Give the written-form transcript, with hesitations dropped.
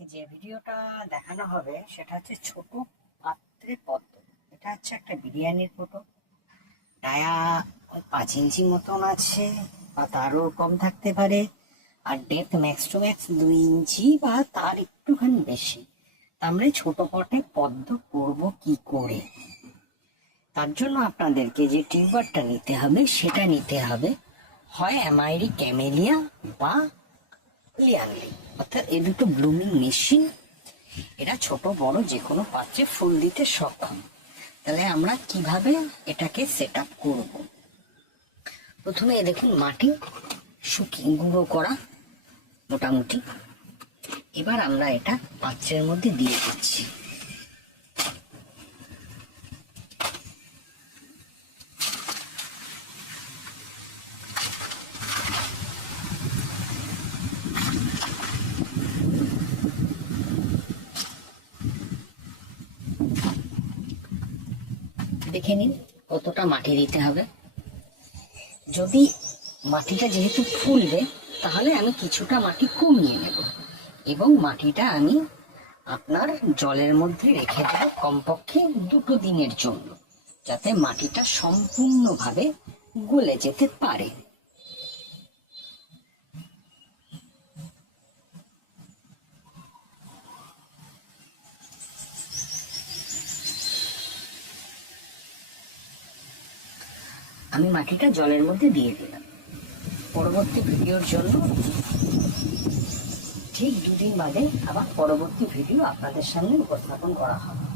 আজকে যে ভিডিওটা দেখানো হবে সেটা হচ্ছে ছোট পাত্রে পদ্ম। এটা হচ্ছে একটা বিরিয়ানির ফটো। ডায়া 5 ইঞ্চি মতন আছে বা তারও কম থাকতে পারে, আর ডেপথ ম্যাক্স টু ম্যাক্স 2 ইঞ্চি বা তার একটুখানি বেশি। আমরা ছোট পটে পদ্ম করব কি করে, তার জন্য আপনাদেরকে যে টিউবারটা নিতে হবে সেটা নিতে হবে হয় অ্যামাইরি ক্যামেলিয়া বা লিয়ানলি, অর্থাৎ এই দুটো ব্লুমিং মেশিন। এরা ছোট বড় যে কোনো পাত্রে ফুল দিতে সক্ষম। তাহলে আমরা কিভাবে এটাকে সেট আপ করব? প্রথমে দেখুন মাটি শুকিয়ে গুঁড়ো করা মোটামুটি। এবার আমরা এটা পাত্রের মধ্যে দিয়ে দিচ্ছি। দেখে নিন কতটা মাটি দিতে হবে। যদি মাটিটা যেহেতু ফুলবে তাহলে আমি কিছুটা মাটি কমিয়ে নেব এবং মাটিটা আমি আপনার জলের মধ্যে রেখে দেব কমপক্ষে 2 দিনের জন্য, যাতে মাটিটা সম্পূর্ণভাবে গলে যেতে পারে। আমি মাটিটা জলের মধ্যে দিয়ে দিলাম। পরবর্তী ভিডিওর জন্য ঠিক 2 দিন বাদে আবার পরবর্তী ভিডিও আপনাদের সামনে উপস্থাপন করা হবে।